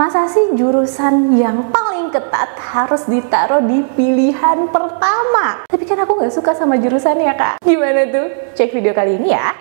Masa sih jurusan yang paling ketat harus ditaruh di pilihan pertama? Tapi kan aku nggak suka sama jurusannya, Kak. Gimana tuh? Cek video kali ini ya.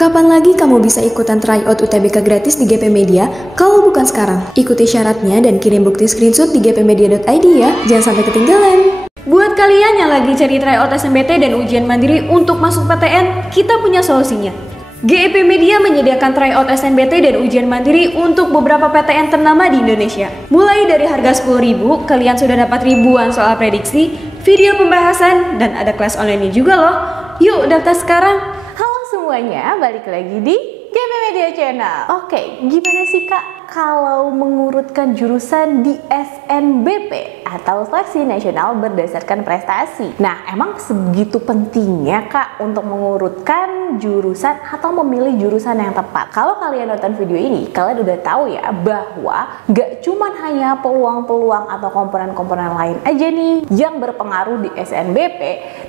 Kapan lagi kamu bisa ikutan tryout UTBK gratis di GP Media kalau bukan sekarang? Ikuti syaratnya dan kirim bukti screenshot di gpmedia.id ya, jangan sampai ketinggalan. Buat kalian yang lagi cari tryout SNMPT dan ujian mandiri untuk masuk PTN, kita punya solusinya. GP Media menyediakan tryout SNMPT dan ujian mandiri untuk beberapa PTN ternama di Indonesia. Mulai dari harga 10.000, kalian sudah dapat ribuan soal prediksi, video pembahasan, dan ada kelas online juga loh. Yuk daftar sekarang! Semuanya, balik lagi di GP Media Channel. Oke, gimana sih Kak kalau mengurutkan jurusan di SNBP atau Seleksi Nasional Berdasarkan Prestasi? Nah, emang segitu pentingnya Kak untuk mengurutkan jurusan atau memilih jurusan yang tepat? Kalau kalian nonton video ini, kalian udah tahu ya bahwa gak cuman hanya peluang-peluang atau komponen-komponen lain aja nih yang berpengaruh di SNBP,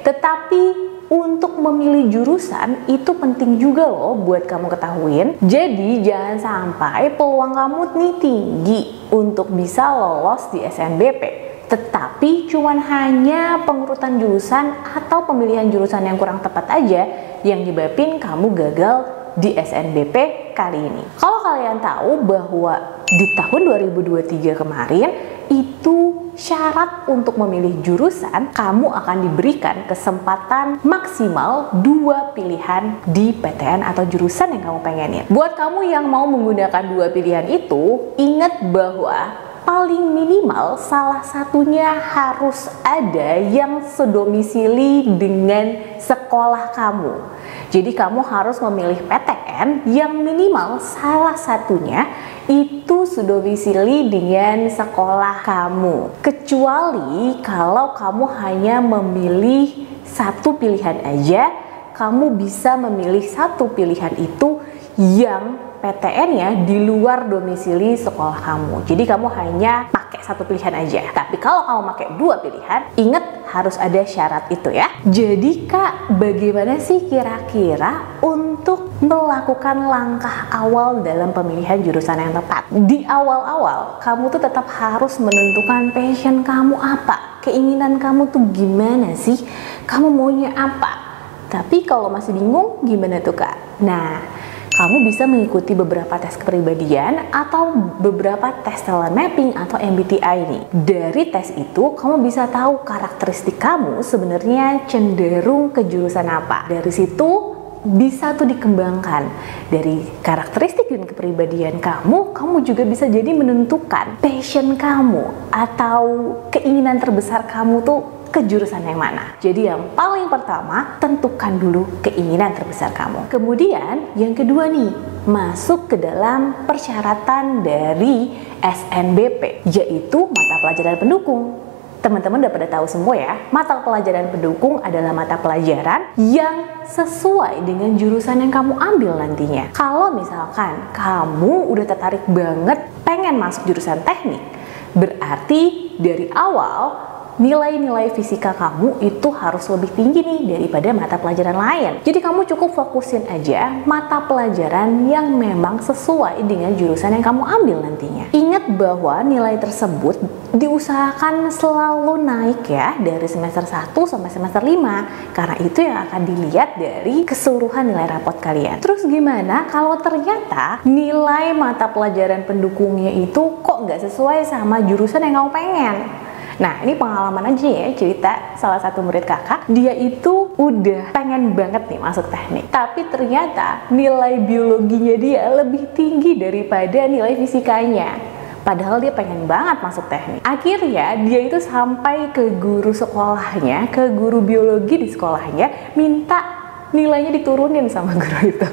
tetapi untuk memilih jurusan itu penting juga loh buat kamu ketahuin. Jadi jangan sampai peluang kamu nih tinggi untuk bisa lolos di SNBP, tetapi cuman hanya pengurutan jurusan atau pemilihan jurusan yang kurang tepat aja yang nyebabin kamu gagal di SNBP kali ini. Kalau kalian tahu bahwa di tahun 2023 kemarin itu syarat untuk memilih jurusan, kamu akan diberikan kesempatan maksimal 2 pilihan di PTN atau jurusan yang kamu pengenin. Buat kamu yang mau menggunakan 2 pilihan itu, ingat bahwa paling minimal salah satunya harus ada yang sedomisili dengan sekolah kamu. Jadi kamu harus memilih PTN yang minimal salah satunya itu sedomisili dengan sekolah kamu. Kecuali kalau kamu hanya memilih satu pilihan aja, kamu bisa memilih satu pilihan itu yang PTN-nya di luar domisili sekolah kamu. Jadi kamu hanya pakai satu pilihan aja. Tapi kalau kamu pakai 2 pilihan, ingat harus ada syarat itu ya. Jadi Kak, bagaimana sih kira-kira untuk melakukan langkah awal dalam pemilihan jurusan yang tepat? Di awal-awal, kamu tuh tetap harus menentukan passion kamu apa. Keinginan kamu tuh gimana sih? Kamu maunya apa? Tapi kalau masih bingung, gimana tuh Kak? Nah, kamu bisa mengikuti beberapa tes kepribadian atau beberapa tes talent mapping atau MBTI nih. Dari tes itu, kamu bisa tahu karakteristik kamu sebenarnya cenderung ke jurusan apa. Dari situ bisa tuh dikembangkan. Dari karakteristik dan kepribadian kamu juga bisa jadi menentukan passion kamu atau keinginan terbesar kamu tuh ke jurusan yang mana. Jadi yang paling pertama, tentukan dulu keinginan terbesar kamu. Kemudian yang kedua nih, masuk ke dalam persyaratan dari SNBP, yaitu mata pelajaran pendukung. Teman-teman udah pada tahu semua ya, mata pelajaran pendukung adalah mata pelajaran yang sesuai dengan jurusan yang kamu ambil nantinya. Kalau misalkan kamu udah tertarik banget pengen masuk jurusan teknik, berarti dari awal nilai-nilai fisika kamu itu harus lebih tinggi nih daripada mata pelajaran lain. Jadi kamu cukup fokusin aja mata pelajaran yang memang sesuai dengan jurusan yang kamu ambil nantinya. Ingat bahwa nilai tersebut diusahakan selalu naik ya dari semester 1 sampai semester 5, karena itu yang akan dilihat dari keseluruhan nilai rapot kalian. Terus gimana kalau ternyata nilai mata pelajaran pendukungnya itu kok nggak sesuai sama jurusan yang kamu pengen? Nah, ini pengalaman aja ya, cerita salah satu murid kakak. Dia itu udah pengen banget nih masuk teknik, tapi ternyata nilai biologinya dia lebih tinggi daripada nilai fisikanya. Padahal dia pengen banget masuk teknik. Akhirnya dia itu sampai ke guru sekolahnya, ke guru biologi di sekolahnya, minta nilainya diturunin sama guru itu.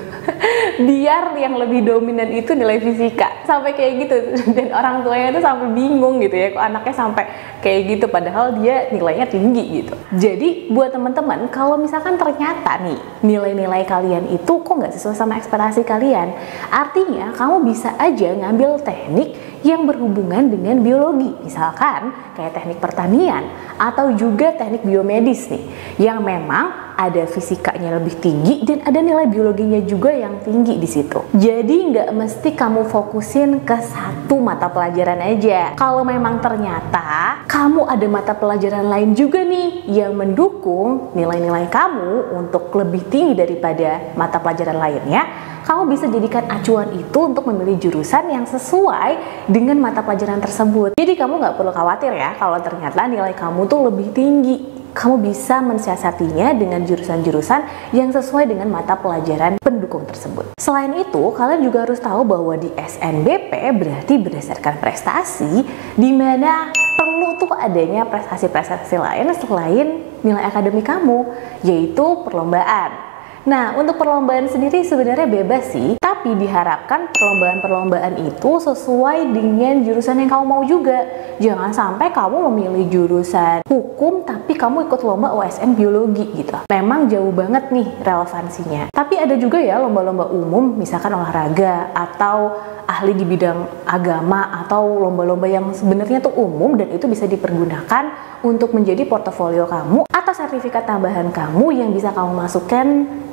biar yang lebih dominan itu nilai fisika, sampai kayak gitu. Dan orang tuanya itu sampai bingung gitu ya, kok anaknya sampai kayak gitu padahal dia nilainya tinggi gitu. Jadi buat teman-teman, kalau misalkan ternyata nih nilai-nilai kalian itu kok nggak sesuai sama ekspektasi kalian, artinya kamu bisa aja ngambil teknik yang berhubungan dengan biologi, misalkan kayak teknik pertanian atau juga teknik biomedis nih, yang memang ada fisikanya lebih tinggi dan ada nilai biologinya juga yang tinggi di situ. Jadi nggak mesti kamu fokusin ke satu mata pelajaran aja. Kalau memang ternyata kamu ada mata pelajaran lain juga nih yang mendukung nilai-nilai kamu untuk lebih tinggi daripada mata pelajaran lainnya, kamu bisa jadikan acuan itu untuk memilih jurusan yang sesuai dengan mata pelajaran tersebut. Jadi kamu nggak perlu khawatir ya kalau ternyata nilai kamu tuh lebih tinggi. Kamu bisa mensiasatinya dengan jurusan-jurusan yang sesuai dengan mata pelajaran pendukung tersebut. Selain itu, kalian juga harus tahu bahwa di SNBP berarti berdasarkan prestasi, di mana perlu tuh adanya prestasi-prestasi lain selain nilai akademik kamu, yaitu perlombaan. Nah, untuk perlombaan sendiri sebenarnya bebas sih, tapi diharapkan perlombaan-perlombaan itu sesuai dengan jurusan yang kamu mau juga. Jangan sampai kamu memilih jurusan hukum tapi kamu ikut lomba OSN biologi gitu. Memang jauh banget nih relevansinya. Tapi ada juga ya lomba-lomba umum, misalkan olahraga atau ahli di bidang agama atau lomba-lomba yang sebenarnya tuh umum dan itu bisa dipergunakan untuk menjadi portofolio kamu atau sertifikat tambahan kamu yang bisa kamu masukkan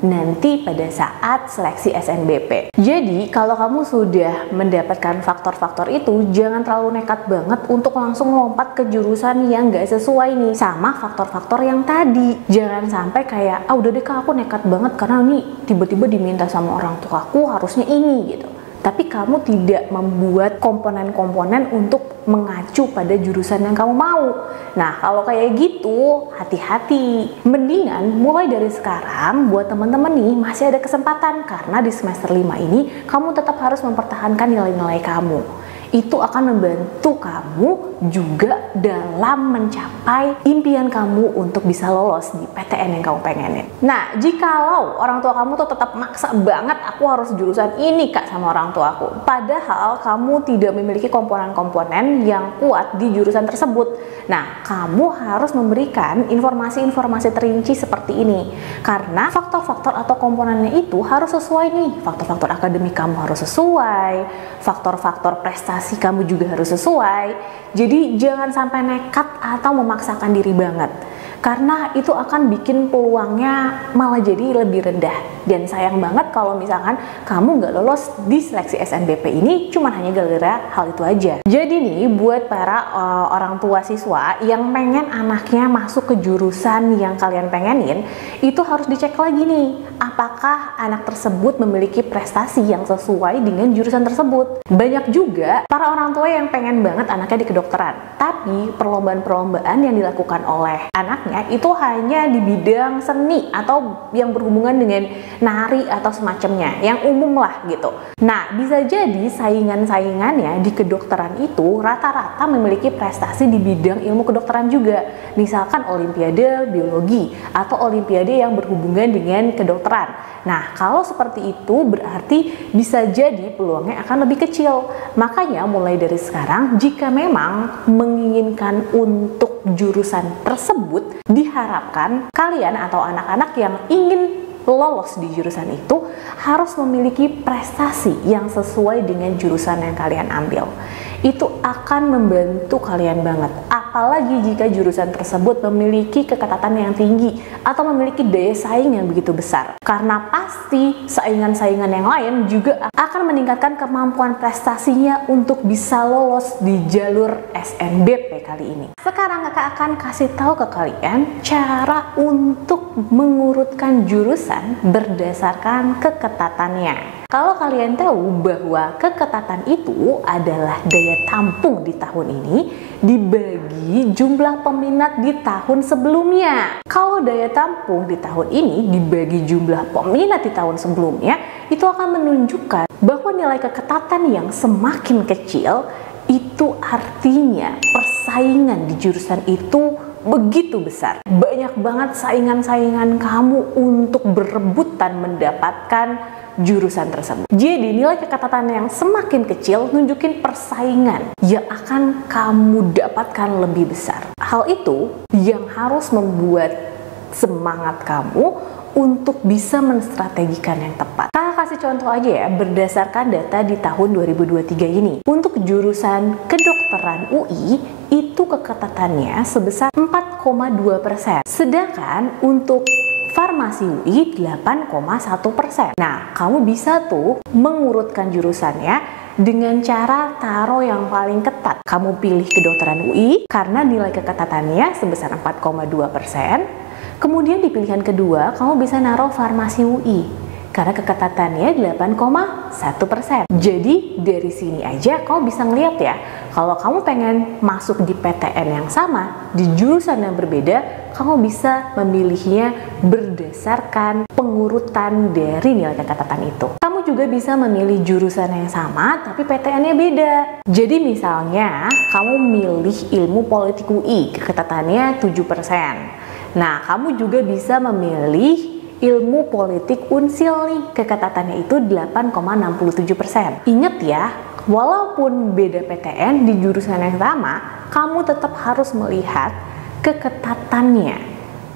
nanti pada saat seleksi SNBP. Jadi kalau kamu sudah mendapatkan faktor-faktor itu, jangan terlalu nekat banget untuk langsung lompat ke jurusan yang gak sesuai nih sama faktor-faktor yang tadi. Jangan sampai kayak, udah deh Kak, aku nekat banget karena nih tiba-tiba diminta sama orang tuaku harusnya ini gitu. Tapi kamu tidak membuat komponen-komponen untuk mengacu pada jurusan yang kamu mau. Nah, kalau kayak gitu, hati-hati. Mendingan mulai dari sekarang buat teman-teman nih masih ada kesempatan karena di semester 5 ini kamu tetap harus mempertahankan nilai-nilai kamu. Itu akan membantu kamu juga dalam mencapai impian kamu untuk bisa lolos di PTN yang kamu pengenin. Nah, jikalau orang tua kamu tuh tetap maksa banget aku harus jurusan ini Kak sama orang tuaku, padahal kamu tidak memiliki komponen-komponen yang kuat di jurusan tersebut. Nah, kamu harus memberikan informasi-informasi terinci seperti ini karena faktor-faktor atau komponennya itu harus sesuai nih. Faktor-faktor akademik kamu harus sesuai, faktor-faktor prestasi kamu juga harus sesuai. Jadi jangan sampai nekat atau memaksakan diri banget, karena itu akan bikin peluangnya malah jadi lebih rendah. Dan sayang banget kalau misalkan kamu nggak lolos di seleksi SNBP ini cuma hanya gara-gara hal itu aja. Jadi nih buat para orang tua siswa yang pengen anaknya masuk ke jurusan yang kalian pengenin, itu harus dicek lagi nih, apakah anak tersebut memiliki prestasi yang sesuai dengan jurusan tersebut. Banyak juga para orang tua yang pengen banget anaknya di kedokteran, tapi perlombaan-perlombaan yang dilakukan oleh anaknya itu hanya di bidang seni atau yang berhubungan dengan nari atau semacamnya, yang umum lah gitu. Nah, bisa jadi saingan-saingannya di kedokteran itu rata-rata memiliki prestasi di bidang ilmu kedokteran juga, misalkan olimpiade biologi atau olimpiade yang berhubungan dengan kedokteran. Nah, kalau seperti itu berarti bisa jadi peluangnya akan lebih kecil. Makanya mulai dari sekarang, jika memang menginginkan untuk jurusan tersebut, diharapkan kalian atau anak-anak yang ingin lolos di jurusan itu harus memiliki prestasi yang sesuai dengan jurusan yang kalian ambil. Itu akan membantu kalian banget, apalagi jika jurusan tersebut memiliki keketatan yang tinggi atau memiliki daya saing yang begitu besar, karena pasti saingan-saingan yang lain juga akan meningkatkan kemampuan prestasinya untuk bisa lolos di jalur SNBP kali ini. Sekarang kakak akan kasih tahu ke kalian cara untuk mengurutkan jurusan berdasarkan keketatannya. Kalau kalian tahu bahwa keketatan itu adalah daya tampung di tahun ini dibagi jumlah peminat di tahun sebelumnya. Kalau daya tampung di tahun ini dibagi jumlah peminat di tahun sebelumnya, itu akan menunjukkan bahwa nilai keketatan yang semakin kecil itu artinya persaingan di jurusan itu begitu besar. Banyak banget saingan-saingan kamu untuk berebutan mendapatkan jurusan tersebut. Jadi nilai keketatan yang semakin kecil nunjukin persaingan yang akan kamu dapatkan lebih besar. Hal itu yang harus membuat semangat kamu untuk bisa menstrategikan yang tepat. Kakak kasih contoh aja ya, berdasarkan data di tahun 2023 ini. Untuk jurusan kedokteran UI, itu keketatannya sebesar 4,2%. Sedangkan untuk farmasi UI 8,1%. Nah, kamu bisa tuh mengurutkan jurusannya dengan cara taruh yang paling ketat. Kamu pilih kedokteran UI karena nilai keketatannya sebesar 4,2%. Kemudian di pilihan kedua, kamu bisa naruh farmasi UI karena keketatannya 8,1%. Jadi dari sini aja kamu bisa ngeliat ya, kalau kamu pengen masuk di PTN yang sama, di jurusan yang berbeda, kamu bisa memilihnya berdasarkan pengurutan dari nilai keketatan itu. Kamu juga bisa memilih jurusan yang sama tapi PTN-nya beda. Jadi misalnya kamu milih ilmu politik UI, keketatannya 7%. Nah, kamu juga bisa memilih ilmu politik Unsil nih, keketatannya itu 8,67%. Ingat ya, walaupun beda PTN di jurusan yang sama, kamu tetap harus melihat keketatannya.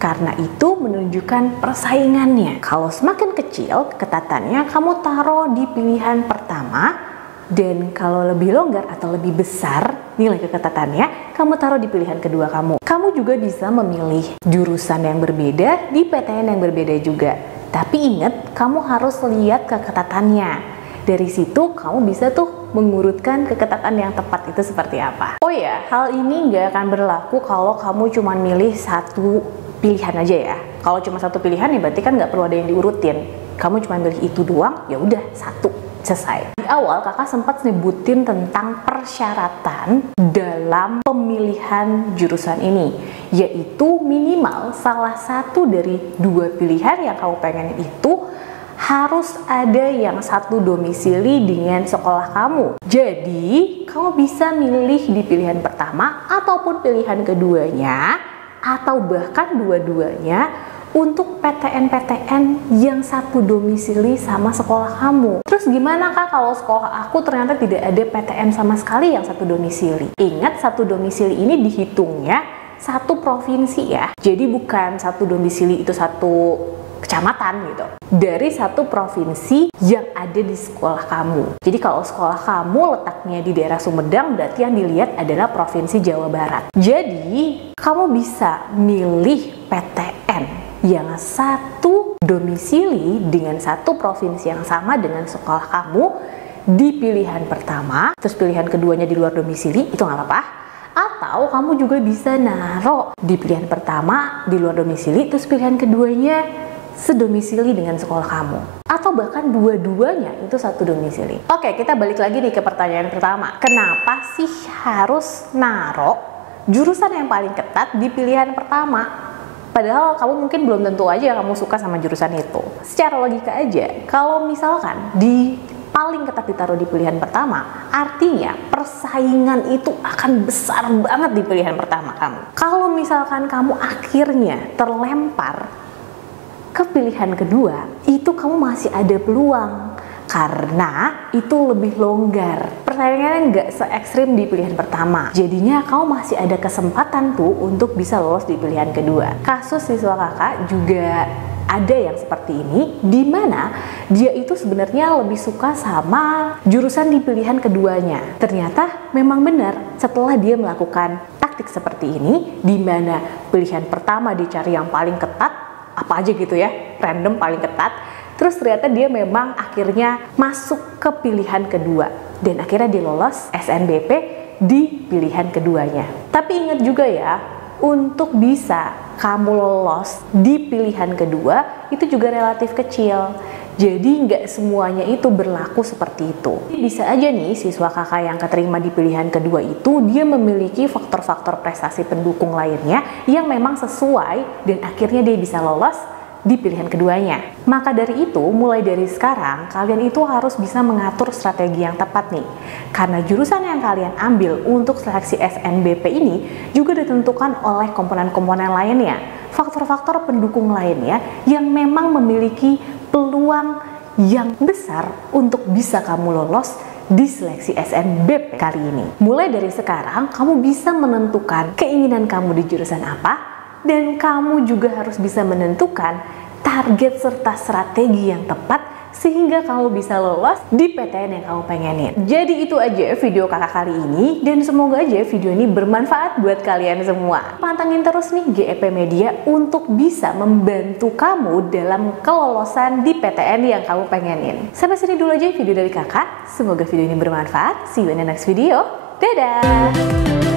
Karena itu menunjukkan persaingannya. Kalau semakin kecil keketatannya, kamu taruh di pilihan pertama. Dan kalau lebih longgar atau lebih besar nilai keketatannya, kamu taruh di pilihan kedua kamu. Kamu juga bisa memilih jurusan yang berbeda di PTN yang berbeda juga. Tapi ingat, kamu harus lihat keketatannya. Dari situ kamu bisa tuh mengurutkan keketatan yang tepat itu seperti apa. Oh ya, hal ini nggak akan berlaku kalau kamu cuma milih satu pilihan aja ya. Kalau cuma satu pilihan ya berarti kan nggak perlu ada yang diurutin. Kamu cuma milih itu doang, ya udah satu, selesai. Di awal kakak sempat nyebutin tentang persyaratan dalam pemilihan jurusan ini, yaitu minimal salah satu dari dua pilihan yang kamu pengen itu harus ada yang satu domisili dengan sekolah kamu. Jadi kamu bisa milih di pilihan pertama ataupun pilihan keduanya, atau bahkan dua-duanya untuk PTN-PTN yang satu domisili sama sekolah kamu. Terus gimana kak kalau sekolah aku ternyata tidak ada PTN sama sekali yang satu domisili? Ingat, satu domisili ini dihitungnya satu provinsi ya. Jadi bukan satu domisili itu satu kecamatan gitu. Dari satu provinsi yang ada di sekolah kamu. Jadi kalau sekolah kamu letaknya di daerah Sumedang, berarti yang dilihat adalah provinsi Jawa Barat. Jadi kamu bisa milih PTN yang satu domisili dengan satu provinsi yang sama dengan sekolah kamu di pilihan pertama, terus pilihan keduanya di luar domisili, itu nggak apa-apa. Atau kamu juga bisa naruh di pilihan pertama di luar domisili, terus pilihan keduanya sedomisili dengan sekolah kamu. Atau bahkan dua-duanya itu satu domisili. Oke, kita balik lagi nih ke pertanyaan pertama. Kenapa sih harus naruh jurusan yang paling ketat di pilihan pertama? Padahal kamu mungkin belum tentu aja kamu suka sama jurusan itu. Secara logika aja, kalau misalkan di paling ketat ditaruh di pilihan pertama, artinya persaingan itu akan besar banget di pilihan pertama kamu. Kalau misalkan kamu akhirnya terlempar ke pilihan kedua, itu kamu masih ada peluang. Karena itu lebih longgar, persaingannya nggak se-ekstrim di pilihan pertama. Jadinya kamu masih ada kesempatan tuh untuk bisa lolos di pilihan kedua. Kasus siswa kakak juga ada yang seperti ini, di mana dia itu sebenarnya lebih suka sama jurusan di pilihan keduanya. Ternyata memang benar setelah dia melakukan taktik seperti ini, di mana pilihan pertama dicari yang paling ketat, apa aja gitu ya, random paling ketat. Terus ternyata dia memang akhirnya masuk ke pilihan kedua dan akhirnya dia lolos SNBP di pilihan keduanya. Tapi ingat juga ya, untuk bisa kamu lolos di pilihan kedua itu juga relatif kecil. Jadi nggak semuanya itu berlaku seperti itu. Bisa aja nih siswa kakak yang keterima di pilihan kedua itu dia memiliki faktor-faktor prestasi pendukung lainnya yang memang sesuai dan akhirnya dia bisa lolos di pilihan keduanya. Maka dari itu, mulai dari sekarang kalian itu harus bisa mengatur strategi yang tepat nih. Karena jurusan yang kalian ambil untuk seleksi SNBP ini juga ditentukan oleh komponen-komponen lainnya, faktor-faktor pendukung lainnya yang memang memiliki peluang yang besar untuk bisa kamu lolos di seleksi SNBP kali ini. Mulai dari sekarang, kamu bisa menentukan keinginan kamu di jurusan apa, dan kamu juga harus bisa menentukan target serta strategi yang tepat sehingga kamu bisa lolos di PTN yang kamu pengenin. Jadi itu aja video kakak kali ini, dan semoga aja video ini bermanfaat buat kalian semua. Pantengin terus nih GEP Media untuk bisa membantu kamu dalam kelolosan di PTN yang kamu pengenin. Sampai sini dulu aja video dari kakak. Semoga video ini bermanfaat. See you in the next video. Dadah!